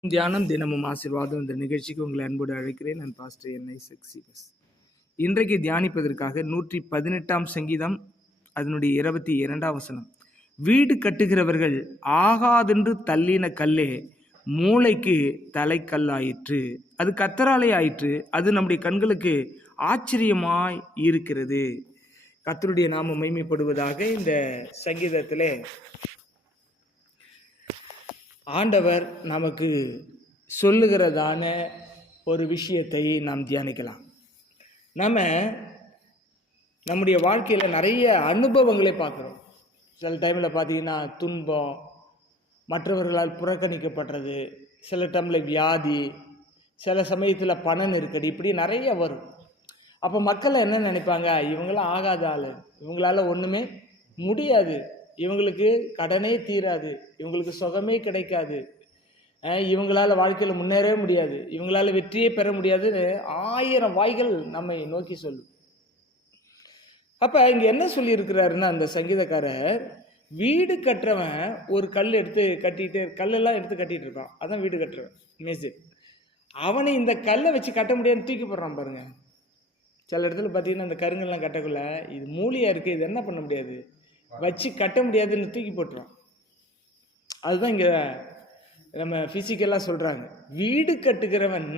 தியானம் தினமும் ஆசீர்வாதம். இந்த நிகழ்ச்சிக்கு உங்களை அன்போடு அழைக்கிறேன். நான் பாஸ்டர் என்னை சக்சிபஸ் இன்றைக்கு தியானிப்பதற்காக நூற்றி பதினெட்டாம் சங்கீதம் அதனுடைய இருபத்தி இரண்டாம் வசனம். வீடு கட்டுகிறவர்கள் ஆகாதென்று தள்ளின கல்லே மூளைக்கு தலைக்கல்லாயிற்று. அது கத்தராலே ஆயிற்று. அது நம்முடைய கண்களுக்கு ஆச்சரியமாய் இருக்கிறது. கத்தருடைய நாம மைமைப்படுவதாக இந்த சங்கீதத்திலே ஆண்டவர் நமக்கு சொல்லுகிறதான ஒரு விஷயத்தை நாம் தியானிக்கலாம். நம்ம நம்முடைய வாழ்க்கையில் நிறைய அனுபவங்களை பார்க்குறோம். சில டைமில் பார்த்தீங்கன்னா துன்பம் மற்றவர்களால் புறக்கணிக்கப்படுறது சில டைமில் வியாதி சில சமயத்தில் பண நெருக்கடி இப்படி நிறைய வரும். அப்போ மக்கள் என்ன நினைப்பாங்க? இவங்களாம் ஆகாத ஆள். இவங்களால ஒன்றுமே முடியாது. இவங்களுக்கு கடனே தீராது. இவங்களுக்கு சுகமே கிடைக்காது. இவங்களால் வாழ்க்கையில் முன்னேறவே முடியாது. இவங்களால வெற்றியே பெற முடியாதுன்னு ஆயிரம் வாய்கள் நம்மை நோக்கி சொல்லும். அப்போ இங்கே என்ன சொல்லியிருக்கிறாருன்னா அந்த சங்கீதக்காரர் வீடு கட்டுறவன் ஒரு கல் எடுத்து கட்டிட்டு கல்லெல்லாம் எடுத்து கட்டிட்டு இருக்கான். அதான் வீடு கட்டுறவன் மேசு. அவனை இந்த கல்லை வச்சு கட்ட முடியாதுன்னு தூக்கி போடுறான் பாருங்க. சில இடத்துல பார்த்தீங்கன்னா இந்த கருங்கல்லாம் கட்டக்குள்ள இது மூலியாக இருக்குது இது என்ன பண்ண முடியாது? வச்சு கட்ட முடியாதுன்னு தூக்கி போட்டுருவான். அதுதான் இங்கே நம்ம ஃபிசிக்கலாக சொல்கிறாங்க வீடு கட்டுகிறவன்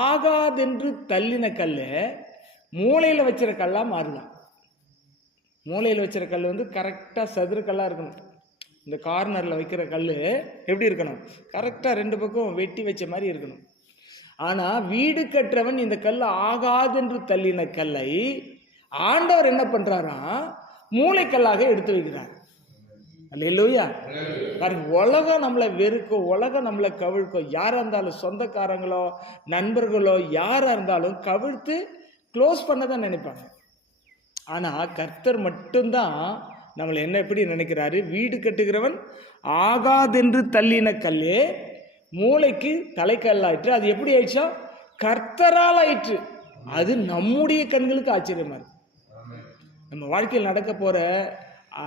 ஆகாதென்று தள்ளின கல் மூளையில் வச்சுற கல்லாக மாறுதான் மூளையில் வச்சுற கல் வந்து கரெக்டாக சதுர கல்லாக இருக்கணும். இந்த கார்னரில் வைக்கிற கல் எப்படி இருக்கணும்? கரெக்டாக ரெண்டு பக்கம் வெட்டி வச்ச மாதிரி இருக்கணும். ஆனால் வீடு கட்டுறவன் இந்த கல் ஆகாதென்று தள்ளின கல்லை ஆண்டவர் என்ன பண்ணுறாராம் மூளைக்கல்லாக எடுத்து வைக்கிறார். அல்லையா பாருங்க உலகம் நம்மளை வெறுக்கும் உலகம் நம்மளை கவிழ்க்கும் யாராக இருந்தாலும் சொந்தக்காரங்களோ நண்பர்களோ யாராக இருந்தாலும் கவிழ்த்து க்ளோஸ் பண்ண தான் நினைப்பாங்க. ஆனால் கர்த்தர் மட்டும்தான் நம்மளை என்ன எப்படி நினைக்கிறாரு? வீடு கட்டுகிறவன் ஆகாதென்று தள்ளின கல்லே மூளைக்கு தலைக்கல்லாயிற்று. அது எப்படி ஆயிடுச்சா? கர்த்தரால் ஆயிற்று. அது நம்முடைய கண்களுக்கு ஆச்சரியமா இருக்கு. நம்ம வாழ்க்கையில் நடக்க போற ஆ,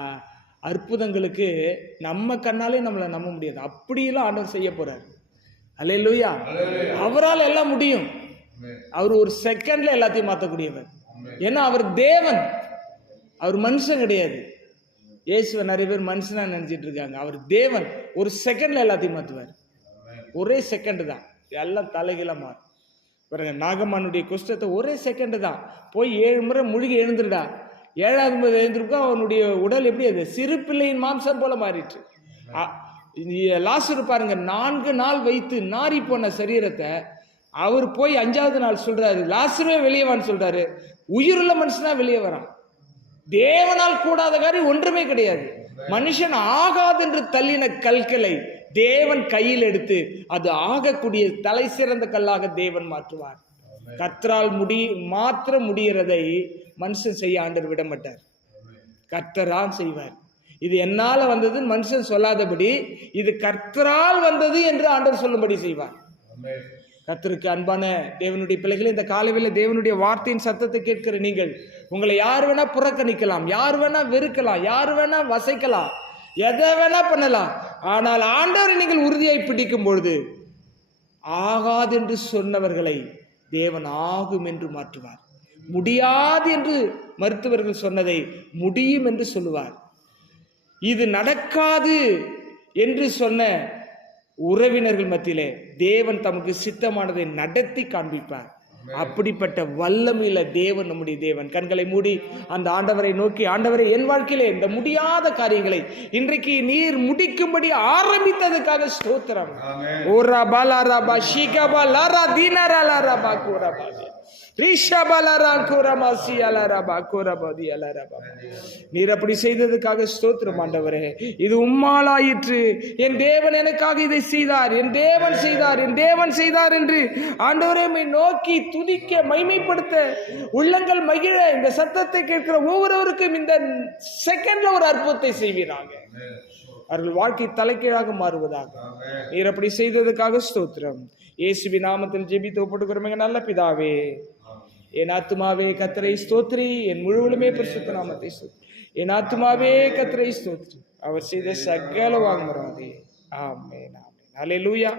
அற்புதங்களுக்கு நம்ம கண்ணாலே நம்மளை நம்ப முடியாது. அப்படியெல்லாம் ஆண்டவர் செய்ய போறார். அல்லேலூயா. அவரால் எல்லாம் முடியும். அவர் ஒரு செகண்ட்ல எல்லாத்தையும் மாற்றக்கூடியவர் ஏன்னா அவர் தேவன். அவர் மனுஷன் கிடையாது. இயேசுவை நிறைய பேர் மனுஷனா நினைச்சிட்டு இருக்காங்க. அவர் தேவன். ஒரு செகண்ட்ல எல்லாத்தையும் மாற்றுவார் ஒரே செகண்ட் தான். எல்லாம் தலைகீழ மாறும். பாருங்க நாகம்மானுடைய குஷ்டத்தை ஒரே செகண்ட் தான். போய் ஏழு முறை முழுகி எழுந்துருடா. ஏழாவது முதல் எழுந்திருக்கோ அவனுடைய உடல் எப்படி அது? சிறு பிள்ளையின் மாம்சம் போல மாறிட்டு லாஸ்ட் பாருங்க நான்கு நாள் வைத்து நாரி போன சரீரத்தை அவர் போய் அஞ்சாவது நாள் சொல்றாரு லாஸ்டரே வெளியே வான்னு சொல்றாரு. உயிருள்ள மனுஷனா வெளியே வரான். தேவனால் கூடாத காரியம் ஒன்றுமே கிடையாது. மனுஷன் ஆகாதென்று தள்ளின கல்களை தேவன் கையில் எடுத்து அது ஆகக்கூடிய தலை சிறந்த கல்லாக தேவன் மாற்றுவார். கர்த்தரால் முடி மாற்ற முடிகிறதை மனுஷன் செய்ய ஆண்டர் விட மாட்டார் கர்த்தரால் செய்வார். இது என்னால வந்தது மனுஷன் சொல்லாதபடி இது கர்த்தரால் வந்தது என்று ஆண்டவர் சொல்லும்படி செய்வார். கர்த்தருக்கு அன்பான தேவனுடைய பிள்ளைகளே இந்த காலையில தேவனுடைய வார்த்தையின் சத்தத்தை கேட்கிற நீங்கள் உங்களை யார் வேணா புறக்கணிக்கலாம் யார் வேணா வெறுக்கலாம் யார் வேணா வசைக்கலாம் எதை வேணா பண்ணலாம். ஆனால் ஆண்டவரை நீங்கள் உறுதியாய் பிடிக்கும் பொழுது ஆகாது என்று சொன்னவர்களை தேவன் ஆகும் என்று மாற்றுவார். முடியாது என்று மருத்துவர்கள் சொன்னதை முடியும் என்று சொல்லுவார். இது நடக்காது என்று சொன்ன உறவினர்கள் மத்தியிலே தேவன் தமக்கு சித்தமானதை நடத்தி காண்பிப்பார். அப்படிப்பட்ட வல்லமையில தேவன் நம்முடைய தேவன். கண்களை மூடி அந்த ஆண்டவரை நோக்கி ஆண்டவரை என் வாழ்க்கையிலே இந்த முடியாத காரியங்களை இன்றைக்கு நீர் முடிக்கும்படி ஆரம்பித்ததுக்காக ஸ்தோத்திரம். ஓரா பாலா ராபா ஷீகபா லாரா தீனரா லாரா பா கூரா பாதியா நீர் அப்படி செய்ததுக்காக ஸ்தோத்திரம் ஆண்டவரே. இது உம்மாலாயிற்று. என் தேவன் எனக்காக இதை செய்தார். என் தேவன் செய்தார். என் தேவன் செய்தார் என்று ஆண்டவரே நோக்கி துதிக்க மைமைப்படுத்த உள்ளங்கள் மகிழ இந்த சத்தத்தை கேட்கிற ஒவ்வொருவருக்கும் இந்த செகண்ட்ல ஒரு அற்புதத்தை செய்வீராங்க அவர்கள் வாழ்க்கை தலைக்கீழாக மாறுவதாக. நீர் அப்படி செய்ததுக்காக ஸ்தோத்திரம். இயேசுவி நாமத்தில் ஜெபித்து ஒப்புடுகிறோம் நல்ல பிதாவே என் ஆத்துமாவே கத்திரை ஸ்தோத்ரி என் முழுவதுமே பரிசுத்த நாமத்தை ஸ்தோத்ரி என் ஆத்துமாவே கத்திரை ஸ்தோத்ரி அவர் செய்த சகல வாங்குறாதே ஆமே நாமே அலே லூயா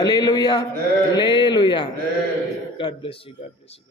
hallelujah hallelujah God bless you God bless you